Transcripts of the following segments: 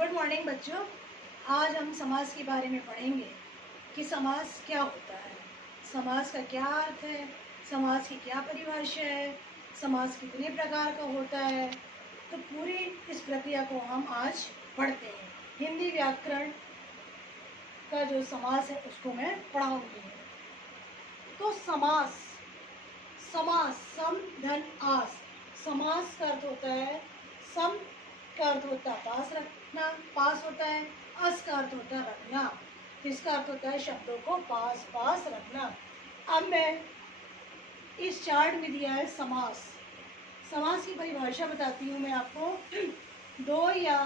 Good morning बच्चों। आज हम समास के बारे में पढ़ेंगे कि समास क्या होता है, समास का क्या अर्थ है, समास की क्या परिभाषा है, समास कितने प्रकार का होता है। तो पूरी इस प्रक्रिया को हम आज पढ़ते हैं। हिंदी व्याकरण का जो समास है उसको मैं पढ़ाऊंगी। तो समास, समास सम धन आस। समास का अर्थ होता है, सम का अर्थ होता है पास रखना, पास होता है। अस का अर्थ होता है रखना, इसका अर्थ होता है शब्दों को पास पास रखना। अब मैं इस चार्ट में दिया है समास। समास की परिभाषा बताती हूँ मैं आपको। दो या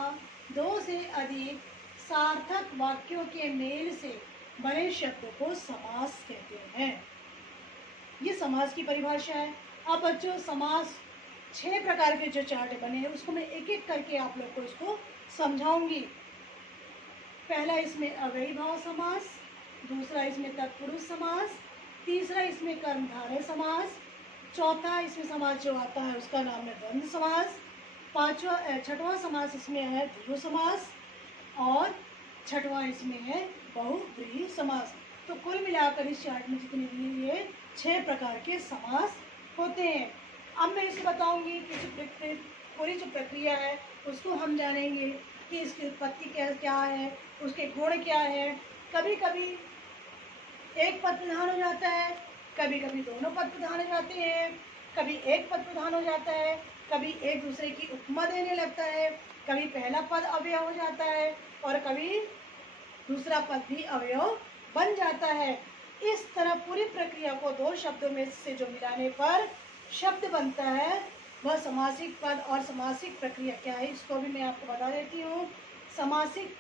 दो से अधिक सार्थक वाक्यों के मेल से बने शब्द को समास कहते हैं। ये समास की परिभाषा है। अब बच्चों समास 6 प्रकार के जो चार्ट बने हैं उसको मैं एक एक करके आप लोग को इसको समझाऊंगी। पहला इसमें अव्ययीभाव समास, दूसरा इसमें तत्पुरुष समास, तीसरा इसमें कर्मधारय समास, चौथा इसमें समास जो आता है उसका नाम है द्वंद्व समास, छठवां समास इसमें है ध्रुव समास और छठवां इसमें है बहुव्रीहि समास। तो कुल मिलाकर इस चार्ट में जितने भी ये 6 प्रकार के समास होते हैं। अब मैं इसको बताऊंगी कि पूरी जो प्रक्रिया है उसको हम जानेंगे कि इसकी उत्पत्ति क्या है, उसके गुण क्या है। कभी कभी एक पद प्रधान हो जाता है, कभी कभी दोनों पद प्रधान हो जाते हैं, कभी एक पद प्रधान हो जाता है, कभी एक दूसरे की उपमा देने लगता है, कभी पहला पद अवयव हो जाता है और कभी दूसरा पद भी अवयव बन जाता है। इस तरह पूरी प्रक्रिया को दो शब्दों में से जो मिलाने पर शब्द बनता है वह समासिक पद। और समासिक प्रक्रिया क्या है इसको भी मैं आपको बता देती हूँ। समासिक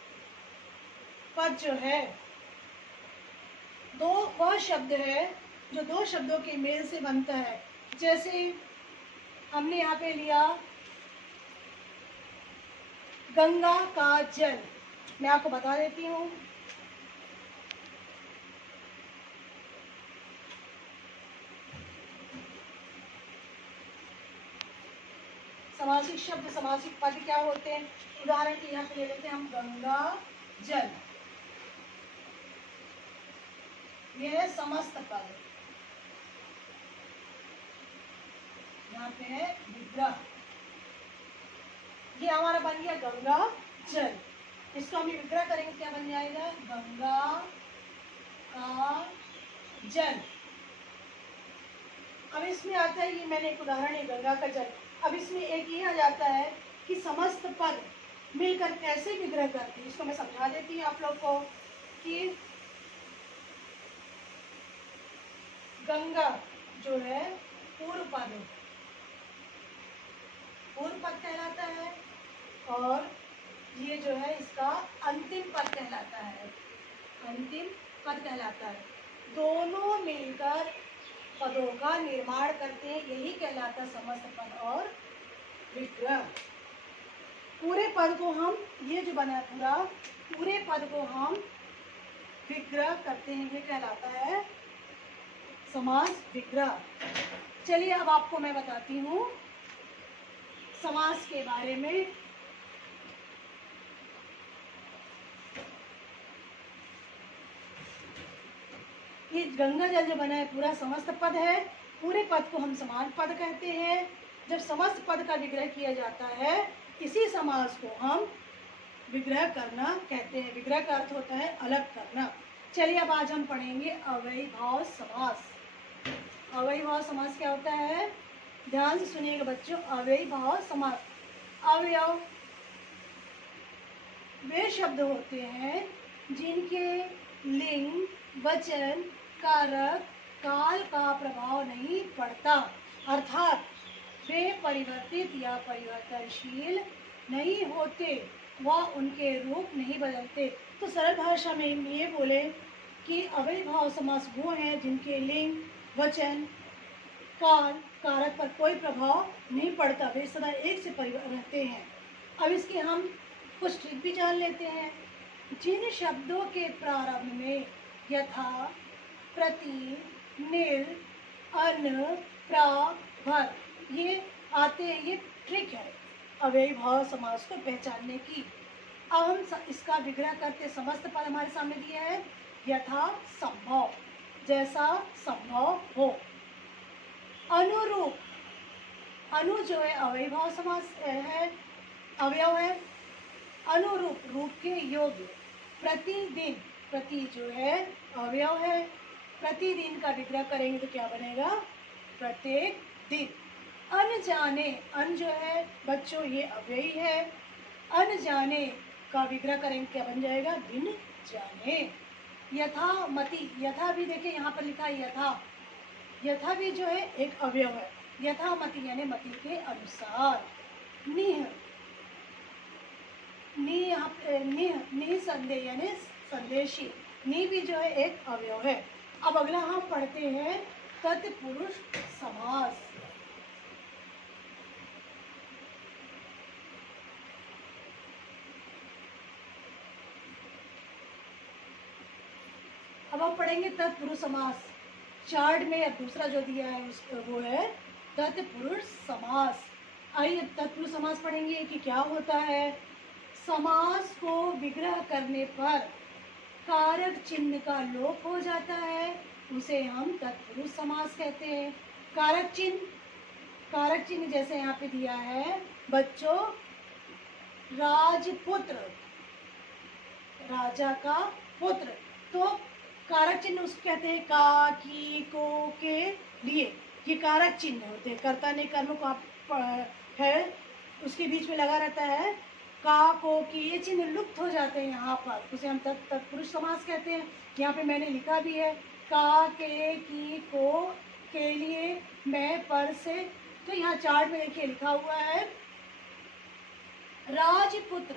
पद जो है वह शब्द है जो दो शब्दों के मेल से बनता है। जैसे हमने यहाँ पे लिया गंगा का जल, मैं आपको बता देती हूँ। समासिक शब्द, समासिक पद क्या होते हैं, उदाहरण के यहाँ पे ले लेते हैं हम गंगा जल, यह है समस्त पद। यहाँ पे है विग्रह, ये हमारा बन गया गंगा जल। इसको हम विग्रह करेंगे क्या बन जाएगा, गंगा का जल। अब इसमें आता है, ये मैंने एक उदाहरण है गंगा का जल। अब इसमें एक ये आ जाता है कि समस्त पद मिलकर कैसे विग्रह करते हैं, इसको मैं समझा देती हूँ आप लोग को कि गंगा जो है पूर्व पद कहलाता है और ये जो है इसका अंतिम पद कहलाता है, अंतिम पद कहलाता है। दोनों मिलकर पदों का निर्माण करते हैं, यही कहलाता समस्त पद और विग्रह। पूरे पद को हम, ये जो बना पूरे पद को हम विग्रह करते हैं, ये कहलाता है समास विग्रह। चलिए अब आपको मैं बताती हूँ समास के बारे में। ये गंगा जल जो बना है पूरा समस्त पद है, पूरे पद को हम समान पद कहते हैं। जब समस्त पद का विग्रह किया जाता है इसी समास को हम विग्रह करना कहते हैं। विग्रह का अर्थ होता है अलग करना। चलिए अब आज हम पढ़ेंगे अव्ययीभाव समास। अव्ययीभाव समास क्या होता है, ध्यान से सुनिएगा बच्चों। अव्ययीभाव समास, अवयव वे शब्द होते हैं जिनके लिंग, वचन, कारक, काल का प्रभाव नहीं पड़ता, अर्थात वे परिवर्तित या परिवर्तनशील नहीं होते व उनके रूप नहीं बदलते। तो सरल भाषा में ये बोले कि अव्ययीभाव समास वो हैं जिनके लिंग, वचन, काल, कारक पर कोई प्रभाव नहीं पड़ता, वे सदा एक से रहते हैं। अब इसके हम कुछ ट्रिक भी जान लेते हैं। जिन शब्दों के प्रारंभ में यथा, प्रति, निर, अन, प्रा, भर ये आते हैं, ये ट्रिक है अव्ययीभाव समास को पहचानने की। अब हम इसका विग्रह करते, समस्त पद हमारे सामने दिया है। यथा संभव, जैसा संभव हो। अनुरूप, अनु जो है अव्ययभाव समास है, अवयव है। अनुरूप, रूप के योग्य। प्रतिदिन, प्रति जो है अवयव है, प्रतिदिन का विग्रह करेंगे तो क्या बनेगा? प्रत्येक दिन। अनजाने, अन जो है बच्चों ये अव्ययी है, अनजाने का विग्रह करेंगे क्या बन जाएगा? बिन जाने। यथा मति, यथा भी देखिए यहाँ पर लिखा है यथा, यथा भी जो है एक अवयव है। यथा मति यानी मति के अनुसार। निह, निह संदेह यानी संदेशी, नि भी जो है एक अवयव है। अब अगला हम पढ़ते हैं तत्पुरुष समास। अब हम पढ़ेंगे तत्पुरुष समास। चार्ट में अब दूसरा जो दिया है वो है तत्पुरुष समास। आइए तत्पुरुष समास पढ़ेंगे कि क्या होता है। समास को विग्रह करने पर कारक चिन्ह का लोप हो जाता है, उसे हम तत्पुरुष समास कहते हैं। कारक चिन्ह, कारक चिन्ह जैसे यहाँ पे दिया है बच्चों, राजपुत्र, राजा का पुत्र, तो कारक चिन्ह उसको कहते हैं का, की, को, के लिए। ये कारक चिन्ह होते हैं। कर्ता ने कर्म को है उसके बीच में लगा रहता है, का, को, की, ये चिन्ह लुप्त हो जाते हैं यहाँ पर, उसे हम तत्पुरुष समास कहते हैं। यहाँ पे मैंने लिखा भी है का, के, की, को, के लिए, मैं, पर, से। तो यहाँ चार्ट में देखिए लिखा हुआ है राजपुत्र,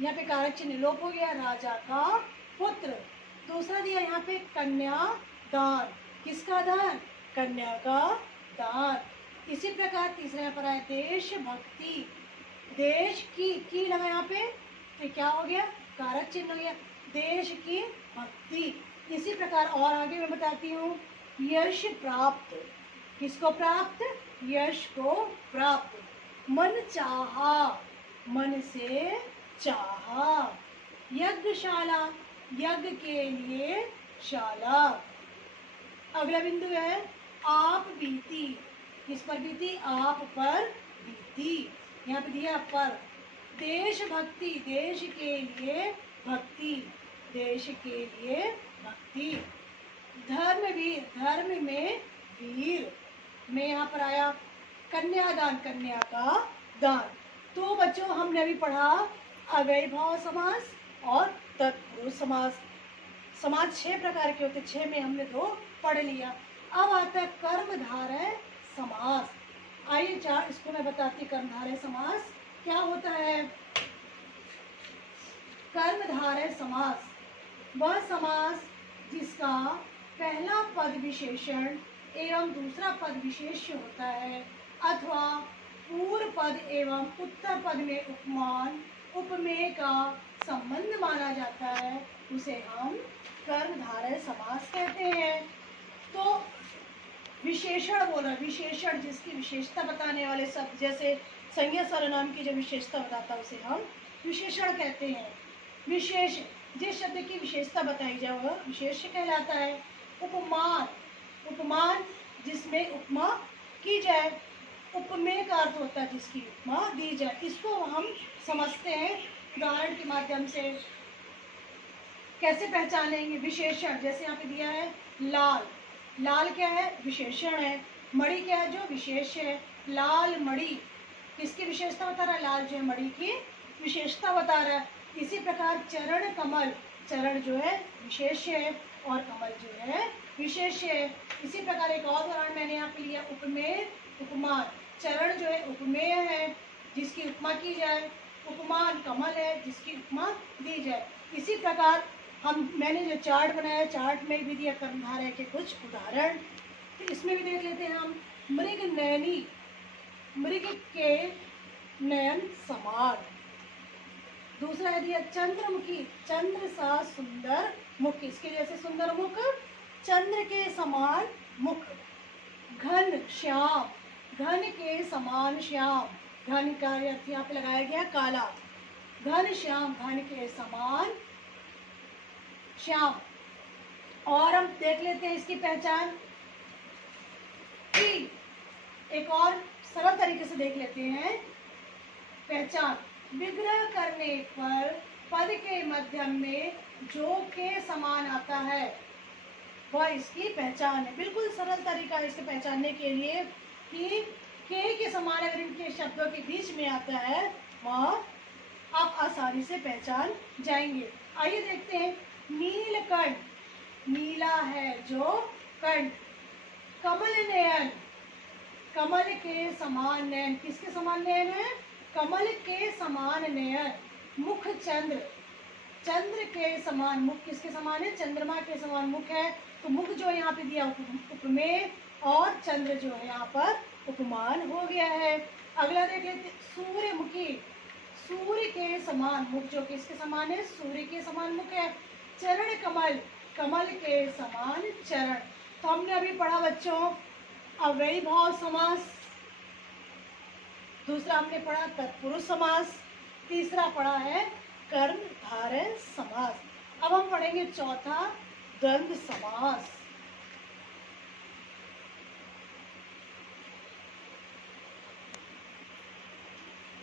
यहाँ पे कारक चिन्ह लोप हो गया, राजा का पुत्र। दूसरा दिया यहाँ पे कन्या दान, किसका दान? कन्या का दान। इसी प्रकार तीसरे यहाँ पर आए देशभक्ति, देश की लगा यहाँ पे, तो क्या हो गया? कारक चिन्ह हो गया, देश की भक्ति। इसी प्रकार और आगे मैं बताती हूँ, यश प्राप्त, किसको प्राप्त? यश को प्राप्त। मन चाहा, मन से चाहा। यज्ञशाला, यज्ञ के लिए शाला। अगला बिंदु है आप बीती, किस पर बीती? आप पर बीती, यहाँ पे दिया पर। देशभक्ति, देश के लिए भक्ति, देश के लिए भक्ति। धर्मवीर, धर्म में वीर, में यहाँ पर आया कन्यादान, कन्या का दान। तो बच्चों हमने अभी पढ़ा अव्ययभाव समास और तत्पुरुष समास। समास 6 प्रकार के होते, 6 में हमने 2 पढ़ लिया। अब आता है कर्मधारय समास। आइए चार इसको मैं बताती, कर्मधारय समास क्या होता है। कर्मधारय समास वह समास जिसका पहला पद विशेषण एवं दूसरा पद विशेष्य होता है, अथवा पूर्व पद एवं उत्तर पद में उपमान उपमेय का संबंध माना जाता है, उसे हम कर्मधारय समास कहते हैं। तो विशेषण बोला, विशेषण जिसकी विशेषता बताने वाले शब्द, जैसे संज्ञा सर्वनाम की जो विशेषता बताता है उसे हम विशेषण कहते हैं। विशेष, जिस शब्द की विशेषता बताई जाए वह विशेष कहलाता है। उपमान, उपमान जिसमें उपमा की जाए। उपमेय का अर्थ होता है जिसकी उपमा दी जाए। इसको हम समझते हैं उदाहरण के माध्यम से। कैसे पहचानेंगे? विशेषण, जैसे यहाँ पे दिया है लाल, लाल क्या है? विशेषण है। मणि क्या है? जो विशेष है। लाल मणि किसकी विशेषता बता रहा है? लाल जो है मणि की विशेषता बता रहा है। इसी प्रकार चरण कमल, चरण जो है विशेष है और कमल जो है विशेष है। इसी प्रकार एक और उदाहरण मैंने यहाँ पे लिया, उपमेय उपमान। चरण जो है उपमेय है जिसकी उपमा की जाए, उपमान कमल है जिसकी उपमा दी जाए। इसी प्रकार मैंने जो चार्ट बनाया, चार्ट में भी दिया कर्मधारय के कुछ उदाहरण, तो इसमें भी देख लेते हैं हम। मृग नयनी, मृग के नयन समान। दूसरा है दिया चंद्रमुखी, चंद्र सा सुंदर मुख, इसके जैसे सुंदर मुख, चंद्र के समान मुख। घन श्याम, घन के समान श्याम, घन का अर्थ यहाँ पे लगाया गया काला। घन श्याम, घन के समान श्याम। और हम देख लेते हैं इसकी पहचान कि एक और सरल तरीके से देख लेते हैं पहचान। विग्रह करने पर पद के मध्यम में जो के समान आता है वह इसकी पहचान है। बिल्कुल सरल तरीका है इसके पहचानने के लिए कि के समान अगर इनके शब्दों के बीच में आता है वह आप आसानी से पहचान जाएंगे। आइए देखते हैं। नीलकंठ, नीला है जो कंठ। कमल नयन, कमल के समान नयन। किसके समान नयन है? कमल के समान नयन। मुख चंद्र, चंद्र के समान मुख। किसके समान है? चंद्रमा के समान मुख है। तो मुख जो यहाँ पे दिया उपमेय और चंद्र जो है यहाँ पर उपमान हो गया है। अगला देख लेते, सूर्यमुखी, सूर्य के समान मुख। जो किसके समान है? सूर्य के समान मुख है। चरण कमल, कमल के समान चरण। तो हमने अभी पढ़ा बच्चों अव्ययीभाव समास, दूसरा हमने पढ़ा तत्पुरुष समास, तीसरा पढ़ा है कर्मधारय समास। अब हम पढ़ेंगे चौथा द्वंद्व समास।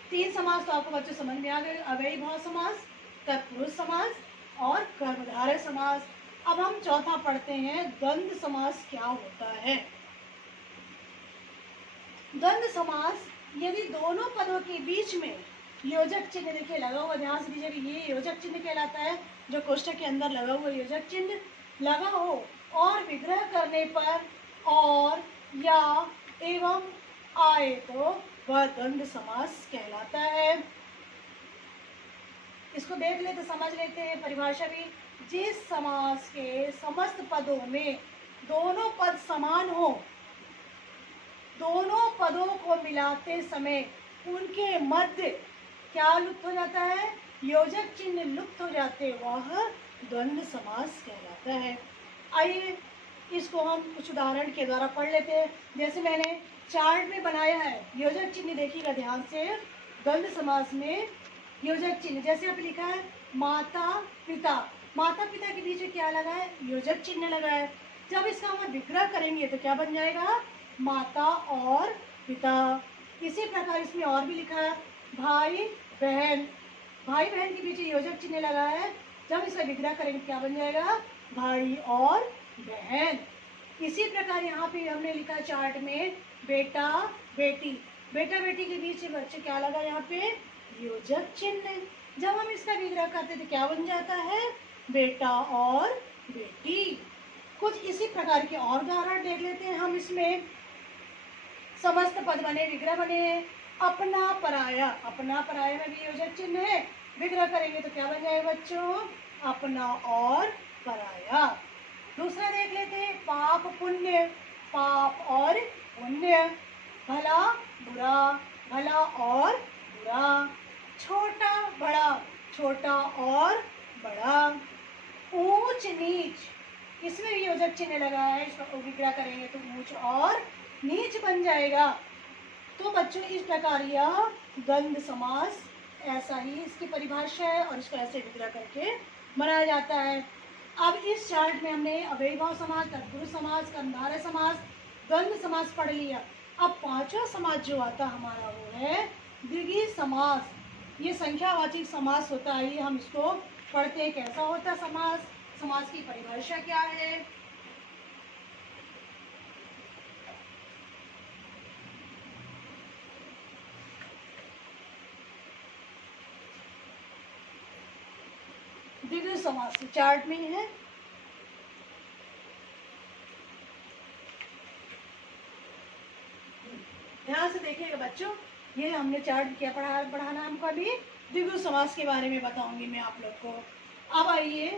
तीन समास तो आपको बच्चों समझ में आ गए, अव्ययीभाव समास, तत्पुरुष समास और कर्मधारय समास। अब हम चौथा पढ़ते हैं द्वंद्व समास क्या होता है। द्वंद्व समास यदि दोनों पदों के बीच में योजक चिन्ह देखिए लगा हुआ, ध्यान से दीजिए, ये योजक चिन्ह कहलाता है। जो कोष्ठक के अंदर लगा हुआ योजक चिन्ह लगा हो और विग्रह करने पर और या एवं आए तो वह द्वंद्व समास कहलाता है। इसको देख लेते, समझ लेते हैं परिभाषा भी। जिस समास के समस्त पदों में दोनों पद समान हो, दोनों पदों को मिलाते समय उनके मध्य क्या लुप्त हो जाता है? योजक चिन्ह लुप्त हो जाते, वह द्वंद्व समास कहलाता है। आइए इसको हम कुछ उदाहरण के द्वारा पढ़ लेते हैं। जैसे मैंने चार्ट में बनाया है, योजक चिन्ह देखिएगा ध्यान से। द्वंद्व समास में योजक चिन्ह जैसे आप लिखा है माता पिता, माता पिता के बीच में क्या लगा है? योजक चिन्ह लगा है। जब इसका हम विग्रह करेंगे तो क्या बन जाएगा? माता और पिता। इसी प्रकार इसमें और भी लिखा है भाई बहन, भाई बहन के बीच योजक चिन्ह लगा है। जब इसका विग्रह करेंगे क्या बन जाएगा? भाई और बहन। इसी प्रकार यहाँ पे हमने लिखा चार्ट में बेटा बेटी, बेटा बेटी के बीच बच्चे क्या लगा यहाँ पे? योजक चिन्ह। जब हम इसका विग्रह करते तो क्या बन जाता है? बेटा और बेटी। कुछ इसी प्रकार के और उदाहरण देख लेते हैं हम। इसमें समस्त पद बने, विग्रह बने हैं। अपना पराया, अपना पराया में भी योजक चिन्ह है। विग्रह करेंगे तो क्या बन जाएगा बच्चों? अपना और पराया। दूसरा देख लेते हैं पाप पुण्य, पाप और पुण्य। भला बुरा, भला और बुरा। छोटा बड़ा, छोटा और बड़ा। ऊंच नीच, इसमें भी योजक चिन्ह लगा है। इसको विग्रह करेंगे तो ऊंच और नीच बन जाएगा। तो बच्चों इस प्रकार यह द्वंद्व समास ऐसा ही इसकी परिभाषा है और इसको ऐसे विग्रह करके बनाया जाता है। अब इस चार्ट में हमने अव्ययीभाव समास, तत्पुरुष समास, कर्मधारय समास, द्वंद्व समास पढ़ लिया। अब पांचवा समास जो आता हमारा वो है द्विगीय समास। ये संख्यावाचक समास होता है। ये हम इसको पढ़ते हैं कैसा होता है समास, समास की परिभाषा क्या है। द्विगुण समास चार्ट में है। ध्यान से देखिएगा बच्चों, ये हमने चार्ट क्या पढ़ाना हमको अभी द्विगु समास के बारे में बताऊंगी मैं आप लोग को। अब आइए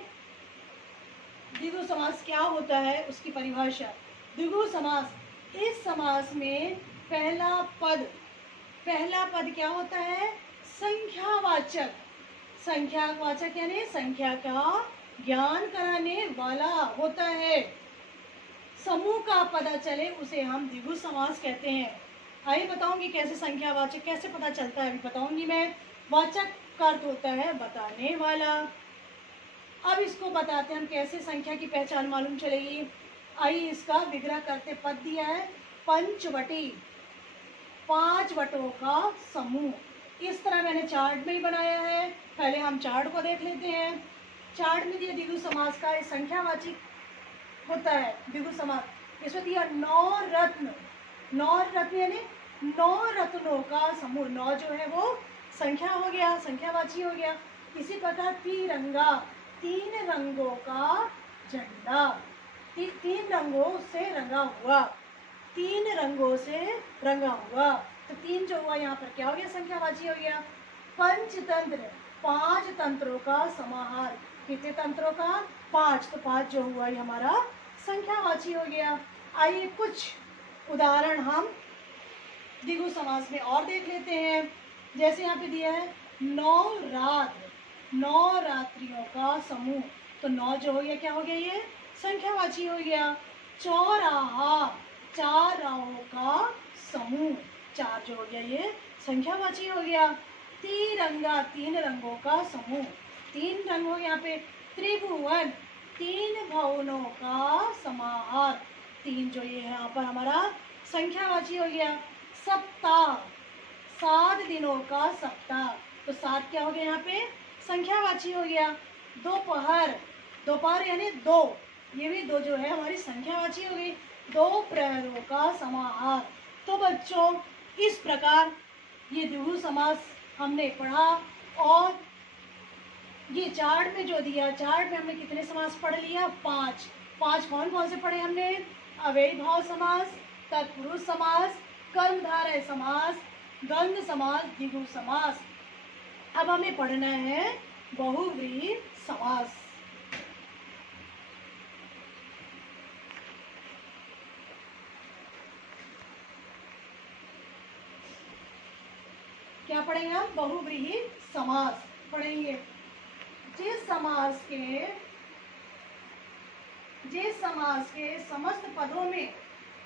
द्विगु समास क्या होता है उसकी परिभाषा। द्विगु समास, इस समास में पहला पद क्या होता है? संख्यावाचक। संख्यावाचक यानी संख्या का ज्ञान कराने वाला होता है। समूह का पता चले उसे हम द्विगु समास कहते हैं। आइए बताऊंगी कैसे संख्यावाचक कैसे पता चलता है, अभी बताऊंगी मैं। वाचक का अर्थ होता है बताने वाला। अब इसको बताते हैं हम कैसे संख्या की पहचान मालूम चलेगी। आइए इसका विग्रह करते। पद दिया है पंचवटी, 5 वटों का समूह। इस तरह मैंने चार्ट में ही बनाया है। पहले हम चार्ट को देख लेते हैं। चार्ट में दिया द्विगु समास का संख्यावाची होता है द्विगु समास। इसमें दिया 9 रत्न। 9 रत्न यानी 9 रत्नों का समूह। 9 जो है वो संख्या हो गया, संख्यावाची हो गया। इसी प्रकार तिरंगा, 3 रंगों का झंडा, 3 रंगों से रंगा हुआ, 3 रंगों से रंगा हुआ। तो 3 जो हुआ यहाँ पर क्या हो गया, संख्यावाची हो गया। पंचतंत्र, 5 तंत्रों का समाहार। कितने तंत्रों का, 5। तो 5 जो हुआ ये हमारा संख्यावाची हो गया। आइए कुछ उदाहरण हम द्विगु समास में और देख लेते हैं। जैसे यहाँ पे दिया है 9 रात्र, 9 रात्रियों का समूह। तो 9 जो हो गया क्या हो गया, ये संख्यावाची हो गया। चौराहा, 4 राहों का समूह। 4 जो हो गया ये संख्यावाची हो गया। तिरंगा, 3 रंगों का समूह। 3 रंग हो यहाँ पे। त्रिभुवन, 3 भवनों का समाहार। 3 जो ये है यहाँ पर हमारा संख्यावाची हो गया। सप्ताह, 7 दिनों का सप्ताह। तो 7 क्या हो गया यहाँ पे, संख्यावाची हो गया। दोपहर, दोपहर यानी 2, ये भी 2 जो है हमारी संख्यावाची हो गई। 2 प्रहरों का समाहार। तो बच्चों इस प्रकार ये द्विगु समास हमने पढ़ा। और ये चार्ट में जो दिया, चार्ट में हमने कितने समास पढ़ लिया, 5। 5 कौन कौन से पढ़े हमने, अव्ययी भाव समास, तत्पुरुष समास, कर्मधारय समास, द्वंद्व समास, द्विगु समास। अब हमें पढ़ना है बहुव्रीहि समास। क्या पढ़ेंगे हम, बहुव्रीहि समास पढ़ेंगे। जिस समास के समस्त पदों में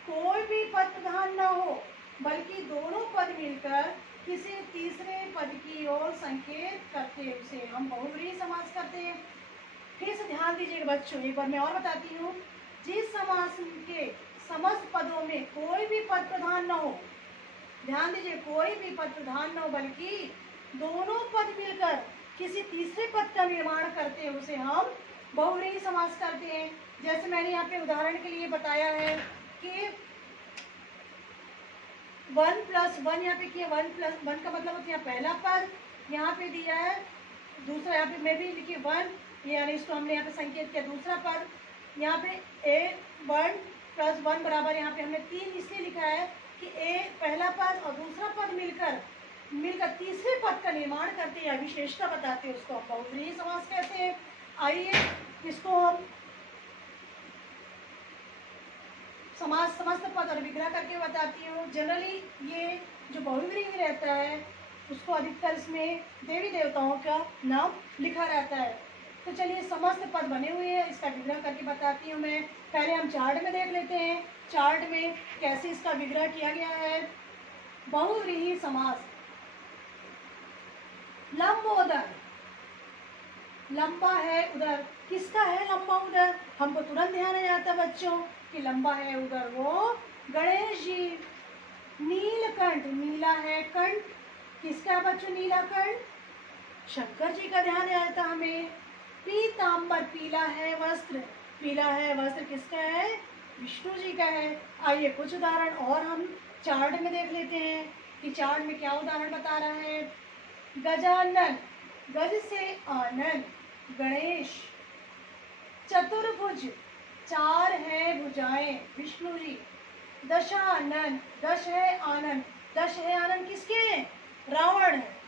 कोई भी पद प्रधान न हो, बल्कि दोनों पद मिलकर किसी तीसरे पद की ओर संकेत करते, उसे हम बहुव्रीहि समास करते हैं। फिर से ध्यान दीजिएगा बच्चों, एक बार मैं और बताती हूँ। जिस समास के समस्त पदों में कोई भी पद प्रधान न हो, ध्यान दीजिए, कोई भी पद प्रधान न हो, बल्कि दोनों पद मिलकर किसी तीसरे पद का निर्माण करते हैं, उसे हम बहुव्रीहि समास करते हैं। जैसे मैंने यहाँ पे उदाहरण के लिए बताया है कि 1 + 1 यहाँ पे किया। 1 + 1 का मतलब होता है पहला पद, यहाँ पे दिया है दूसरा, यहाँ पे मैं भी लिखी 1, यानी इसको हमने यहाँ पे संकेत किया दूसरा पद। यहाँ पे A1 + 1 बराबर, यहाँ पे हमने 3 इसलिए लिखा है कि A पहला पद और दूसरा पद मिलकर तीसरे पद का निर्माण करते हैं, विशेषता बताते हैं, उसको हम बहुव्रीहि समास कहते हैं। आइए इसको हम समास समस्त पद और विग्रह करके बताती हूँ। जनरली ये जो बहुव्रीहि रहता है उसको अधिकतर इसमें देवी देवताओं का नाम लिखा रहता है। तो चलिए समस्त पद बने हुए हैं, इसका विग्रह करके बताती हूँ मैं। पहले हम चार्ट में देख लेते हैं, चार्ट में कैसे इसका विग्रह किया गया है। बहुव्रीहि समास। लंबोदर, लंबा है उदर, किसका है लंबा उदर, हमको तुरंत ध्यान आ जाता है बच्चों कि लंबा है उदर वो गणेश जी। नीलकंठ, नीला है कंठ, किसका है बच्चों नीला कंठ, शंकर जी का ध्यान आ जाता हमें। पीतांबर, पीला है वस्त्र, पीला है वस्त्र, किसका है, विष्णु जी का है। आइए कुछ उदाहरण और हम चार्ट में देख लेते हैं कि चार्ट में क्या उदाहरण बता रहा है। गजानन, गज से आनंद, गणेश। चतुर्भुज, 4 है भुजाएं, विष्णु जी। दशानन, दश है आनंद, दश है आनंद किसके, रावण है।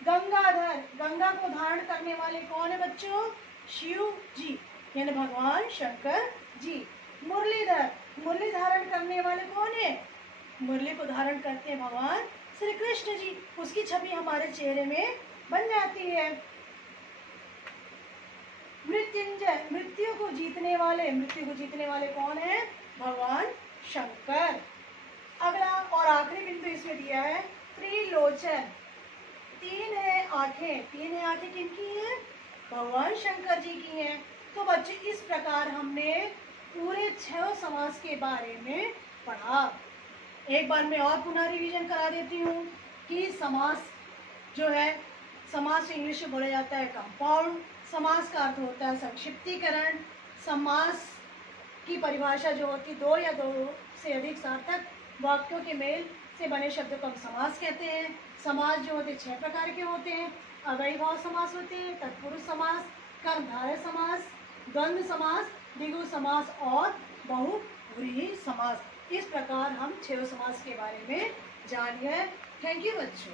गंगाधर, गंगा को धारण करने वाले कौन है बच्चों, शिव जी यानी भगवान शंकर जी। मुरलीधर, मुरली धारण करने वाले कौन है, मुरली को धारण करते हैं भगवान श्री कृष्ण जी, उसकी छवि हमारे चेहरे में बन जाती है। मृत्युंजय, मृत्यु को जीतने वाले कौन है, भगवान शंकर। अगला और आखिरी बिंदु इसमें दिया है त्रिलोचन, तीन है आंखें किनकी हैं? भगवान शंकर जी की हैं। तो बच्चे इस प्रकार हमने पूरे 6 समास के बारे में पढ़ा। एक बार मैं और पुनः रिवीजन करा देती हूँ कि समास जो है, समास इंग्लिश में बोला जाता है कंपाउंड। समास का अर्थ होता है संक्षिप्तीकरण। समास की परिभाषा जो होती, दो या दो से अधिक सार्थक वाक्यों के मेल से बने शब्द को हम समास कहते हैं। समास जो होते 6 प्रकार के होते हैं। अव्ययीभाव समास होते हैं, तत्पुरुष समास, कर्मधारय समास, द्वंद्व समास, द्विगु समास और बहुव्रीहि समास। इस प्रकार हम 6 समास के बारे में जानिए। थैंक यू बच्चों।